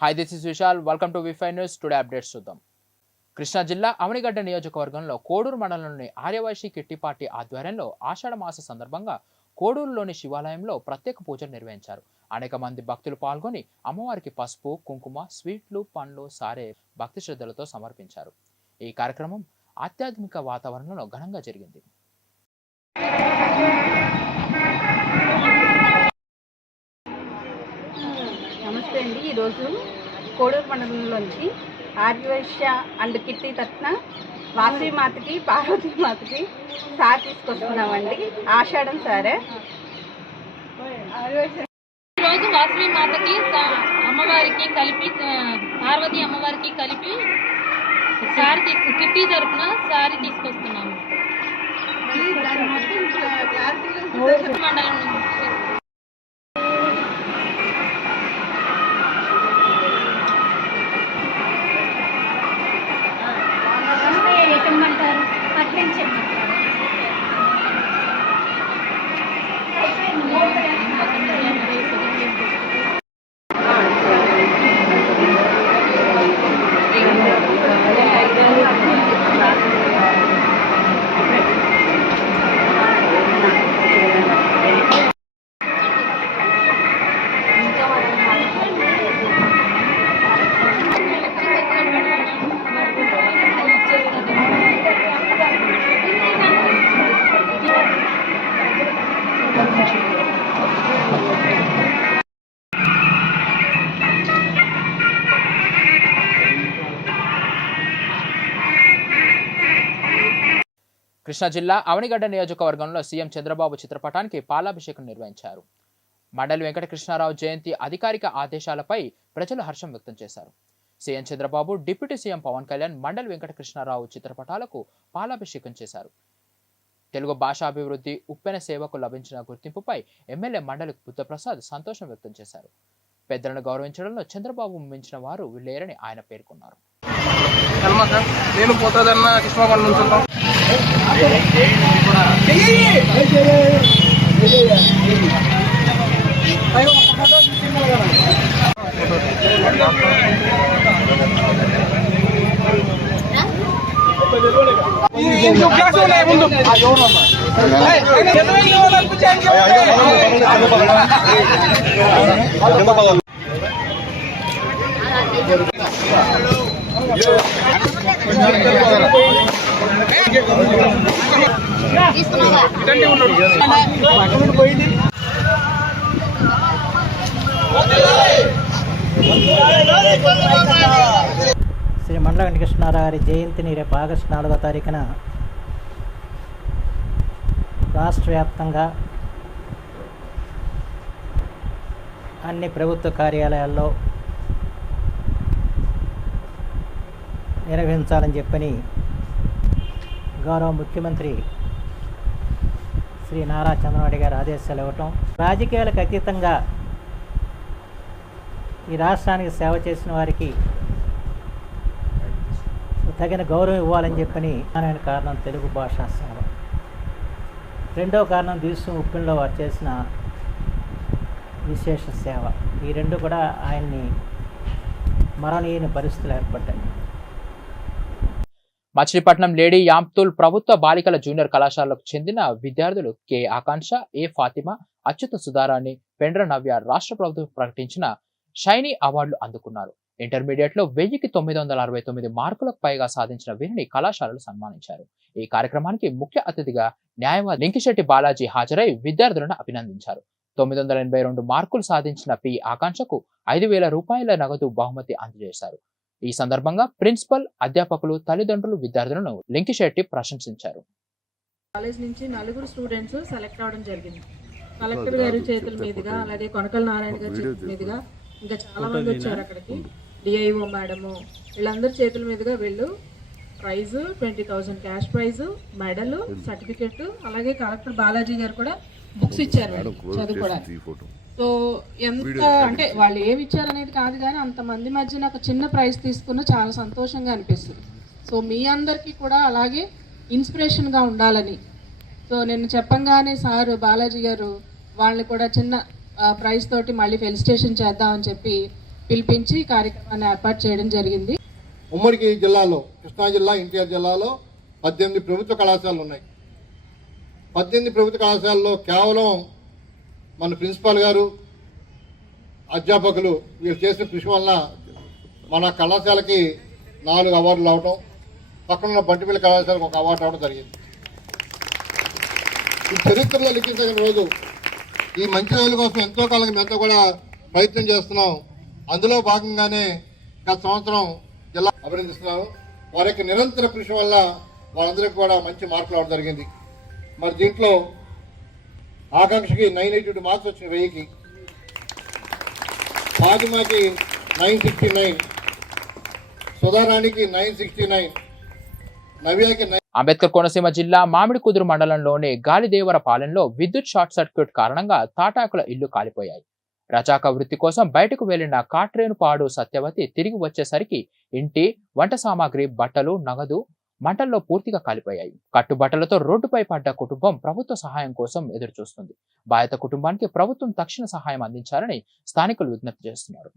Hi, this is Vishal. Welcome to V5 News. Today updates చూద్దాం. కృష్ణా జిల్లా అవనిగడ్డ నియోజకవర్గంలో కోడూరు మండలంలోని ఆర్యవైశ్య కిట్టి పార్టీ ఆధ్వర్యంలో ఆషాఢ మాస సందర్భంగా కోడూరులోని శివాలయంలో ప్రత్యేక పూజలు నిర్వహించారు. అనేక మంది భక్తులు పాల్గొని అమ్మవారికి పసుపు, కుంకుమ, స్వీట్లు, పండ్లు, సారే భక్తి శ్రద్ధలతో సమర్పించారు. ఈ కార్యక్రమం ఆధ్యాత్మిక వాతావరణంలో ఘనంగా జరిగింది. నమస్తే అండి. ఈరోజు కోడూరు మండలంలోంచి ఆర్యవైశ్య అండ్ కిట్టి తరఫున వాసవి మాతకి, పార్వతీ మాతకి సార్ తీసుకొస్తున్నామండి. ఆషాఢం సారే. ఈరోజు వాసవి మాతకి అమ్మవారికి కలిపి, పార్వతీ అమ్మవారికి కలిపి సారీ కిట్టి తరఫున సారీ తీసుకొస్తున్నాము. మండలం నుంచి కృష్ణా జిల్లా అవనిగడ్డ నియోజకవర్గంలో సీఎం చంద్రబాబు చిత్రపటానికి పాలాభిషేకం నిర్వహించారు. మండలి వెంకటకృష్ణారావు జయంతి అధికారిక ఆదేశాలపై ప్రజలు హర్షం వ్యక్తం చేశారు. CM Chandrababu, deputy CM Pavan Kalyan Mandali Venkatakrishnarao చిత్రపటాలకు పాలాభిషేకం చేశారు. తెలుగు భాషాభివృద్ధి, ఉప్పెన సేవకు లభించిన గుర్తింపుపై ఎమ్మెల్యే మండలి బుద్ధప్రసాద్ సంతోషం వ్యక్తం చేశారు. పెద్దలను గౌరవించడంలో చంద్రబాబు మించిన వారు లేరని ఆయన పేర్కొన్నారు. నేను పోతాదన్న కృష్ణాబాబు నుంచి శ్రీ మండల వెంకటకృష్ణారావు గారి జయంతిని రేపు ఆగస్టు 4వ తారీఖున రాష్ట్ర వ్యాప్తంగా అన్ని ప్రభుత్వ కార్యాలయాల్లో నిర్వహించాలని చెప్పని గౌరవ ముఖ్యమంత్రి శ్రీ నారా చంద్రబాబు గారు ఆదేశాలు ఇవ్వటం, రాజకీయాలకు అతీతంగా ఈ రాష్ట్రానికి సేవ చేసిన వారికి తగిన గౌరవం ఇవ్వాలని చెప్పని ఆయన కారణం తెలుగు భాషా సేవ. రెండవ కారణం దేశం ఉప్పిన్లో వారు చేసిన విశేష సేవ. ఈ రెండు కూడా ఆయన్ని మరణీయని పరిస్థితులు ఏర్పడ్డాయి. మచిలీపట్నం లేడీ యాంప్తుల్ ప్రభుత్వ బాలికల జూనియర్ కళాశాలకు చెందిన విద్యార్థులు కె ఆకాంక్ష, ఏ ఫాతిమా, అచ్యుత సుధారాణి, పెండ్ర నవ్య రాష్ట్ర ప్రభుత్వం ప్రకటించిన షైనీ అవార్డులు అందుకున్నారు. ఇంటర్మీడియట్ లో 1969 మార్కులకు పైగా సాధించిన వీరిని కళాశాలలు సన్మానించారు. ఈ కార్యక్రమానికి ముఖ్య అతిథిగా న్యాయవాది లింకిశెట్టి బాలాజీ హాజరై విద్యార్థులను అభినందించారు. 982 మార్కులు సాధించిన పి ఆకాంక్షకు 5,000 రూపాయల నగదు బహుమతి అందజేశారు. ఈ సందర్భంగా ప్రిన్సిపల్, అధ్యాపకులు, తల్లిదండ్రులు విద్యార్థులను లింకిశెట్టి ప్రశంసించారు. కాలేజ్ నుంచి 4 స్టూడెంట్స్ సెలెక్ట్ అవడం జరిగింది. కలెక్టర్ గారి చేతుల మీదుగా, అలాగే కొనకల నారాయణ గారి చేతుల మీదుగా, ఇంకా చాలా మంది వచ్చారు అక్కడికి, డిఐఓ మేడము, వీళ్ళందరి చేతుల మీదుగా వీళ్ళు prize 20,000 cash prize, medal, certificate, అలాగే కలెక్టర్ బాలాజీ గారు కూడా బుక్స్ ఇచ్చారు చదువుకోవడానికి. సో ఎంత అంటే వాళ్ళు ఏమి ఇచ్చారనేది కాదు, కానీ అంతమంది మధ్య నాకు చిన్న ప్రైజ్ తీసుకున్న చాలా సంతోషంగా అనిపిస్తుంది. సో మీ అందరికీ కూడా అలాగే ఇన్స్పిరేషన్గా ఉండాలని, సో నేను చెప్పంగానే సార్ బాలాజీ గారు వాళ్ళని కూడా చిన్న ప్రైజ్ తోటి మళ్ళీ ఫెలిసిటేషన్ చేద్దామని చెప్పి పిలిపించి కార్యక్రమాన్ని ఏర్పాటు చేయడం జరిగింది. ఉమ్మడి జిల్లాలో కృష్ణా జిల్లా ఎన్టీఆర్ జిల్లాలో 18 ప్రభుత్వ కళాశాలలు ఉన్నాయి. 18 ప్రభుత్వ కళాశాలలో కేవలం మన ప్రిన్సిపాల్ గారు, అధ్యాపకులు వీరు చేసిన కృషి వలన మన కళాశాలకి 4 అవార్డులు రావటం, పక్కన బంటిపల్లి కళాశాలకు 1 అవార్డు రావడం జరిగింది. ఈ చరిత్రలో లిఖించగల రోజు. ఈ మంచి రోజుల కోసం ఎంతో కాలం మేమంతా కూడా ప్రయత్నం చేస్తున్నాం. అందులో భాగంగానే గత సంవత్సరం జిల్లా అభినందిస్తున్నాము. వారి యొక్క నిరంతర కృషి వల్ల వాళ్ళందరికీ కూడా మంచి మార్కులు రావడం జరిగింది. మరి దీంట్లో ఆకాంక్షకి 982 మార్క్స్ వచ్చిన 1000కి, ఫాతిమాకి 969, సుధారాణికి 969, నవ్యాకి అంబేద్కర్ కోనసీమ జిల్లా మామిడికుదురు మండలంలోని గాలిదేవరపాలెంలో విద్యుత్ షార్ట్ సర్క్యూట్ కారణంగా తాటాకుల ఇల్లు కాలిపోయాయి. రజాక వృత్తి కోసం బయటకు వెళ్లిన కాట్రేనుపాడు సత్యవతి తిరిగి వచ్చేసరికి ఇంటి, వంట సామాగ్రి, బట్టలు, నగదు మంటల్లో పూర్తిగా కాలిపోయాయి. కట్టుబట్టలతో రోడ్డుపై పడ్డ కుటుంబం ప్రభుత్వ సహాయం కోసం ఎదురుచూస్తుంది. బాధిత కుటుంబానికి ప్రభుత్వం తక్షణ సహాయం అందించాలని స్థానికులు విజ్ఞప్తి చేస్తున్నారు.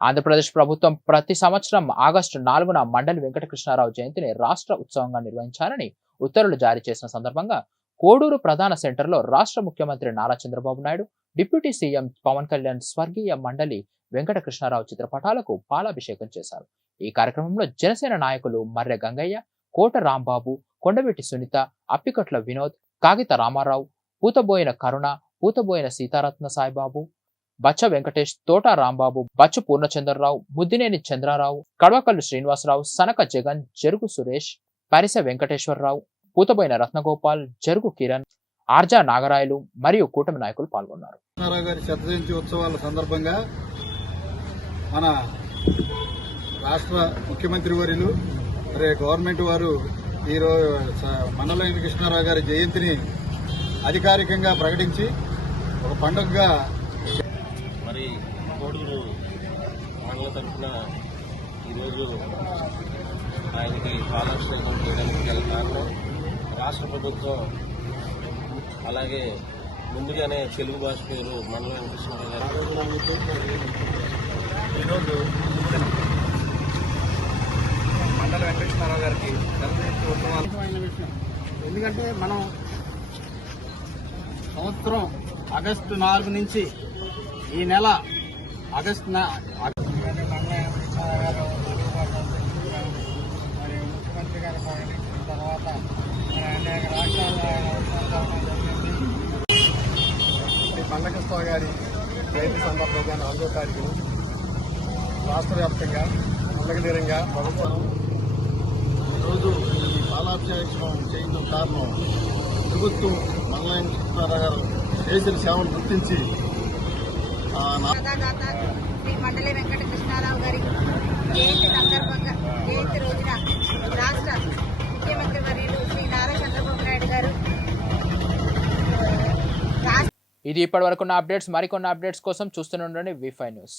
ఆంధ్రప్రదేశ్ ప్రభుత్వం ప్రతి సంవత్సరం ఆగస్టు 4న మండలి వెంకటకృష్ణారావు జయంతిని రాష్ట్ర ఉత్సవంగా నిర్వహించాలని ఉత్తర్వులు జారీ చేసిన సందర్భంగా కోడూరు ప్రధాన సెంటర్లో రాష్ట్ర ముఖ్యమంత్రి నారా చంద్రబాబు నాయుడు, డిప్యూటీ సీఎం పవన్ కళ్యాణ్ స్వర్గీయ మండలి వెంకటకృష్ణారావు చిత్రపటాలకు పాలాభిషేకం చేశారు. ఈ కార్యక్రమంలో జనసేన నాయకులు మర్రె గంగయ్య, కోట రాంబాబు, కొండవీటి సునీత, అప్పికట్ల వినోద్, కాగిత రామారావు, పూతబోయిన కరుణ, పూతబోయిన సీతారత్న సాయిబాబు, బచ్చ వెంకటేష్, తోట రాంబాబు, బచ్చు పూర్ణచంద్రరావు, ముద్దినేని చంద్రారావు, కడవకల్లు శ్రీనివాసరావు, సనక జగన్, జరుగు సురేష్, పరిస వెంకటేశ్వరరావు, పూతబోయిన రత్నగోపాల్, జరుగు కిరణ్, ఆర్జా నాగరాయలు మరియు కూటమి నాయకులు పాల్గొన్నారు. గారి శత జయంతి ఉత్సవాల సందర్భంగా మన రాష్ట్ర ముఖ్యమంత్రి వర్యులు గవర్నమెంట్ వారు ఈరోజు మండల వెంకటకృష్ణారావు గారి జయంతిని అధికారికంగా ప్రకటించి ఒక పండుగగా మరి కోడూరు మండల తరఫున ఈరోజు ఆయనకి పాలాభిషేకం చేయడానికి గల కారణం రాష్ట్ర ప్రభుత్వం అలాగే ముందుగానే తెలుగు భాష పేరు మండల వెంకటకృష్ణారావు గారు ఈరోజు మండల వెంకటకృష్ణారావు గారికి ముఖ్యమైన విషయం. ఎందుకంటే మనం సంవత్సరం ఆగస్టు 4 నుంచి ఈ నెల ఆగస్టు మరి ముఖ్యమంత్రి గారు ప్రకటించిన తర్వాత అనేక రాష్ట్రాల్లో శ్రీ పండకృష్ణ గారి జయంతి సందర్భంగా 4వ తారీఖున రాష్ట్ర వ్యాప్తంగా మండగనీరంగా ప్రభుత్వం ఈరోజు ఈ పాలాభిషేకం చేయడం కారణం ప్రభుత్వం మండల వెంకటకృష్ణారావు గారు చేసిన సేవలు గుర్తించి శ్రీ మండలి వెంకటకృష్ణారావు గారి జయంతి సందర్భంగా జయంతి రోజున రాష్ట్ర ముఖ్యమంత్రి వర్యులు శ్రీ నారా చంద్రబాబు నాయుడు గారు. ఇది ఇప్పటి వరకు అప్డేట్స్. మరికొన్ని అప్డేట్స్ కోసం చూస్తూనే ఉండండి V5 న్యూస్.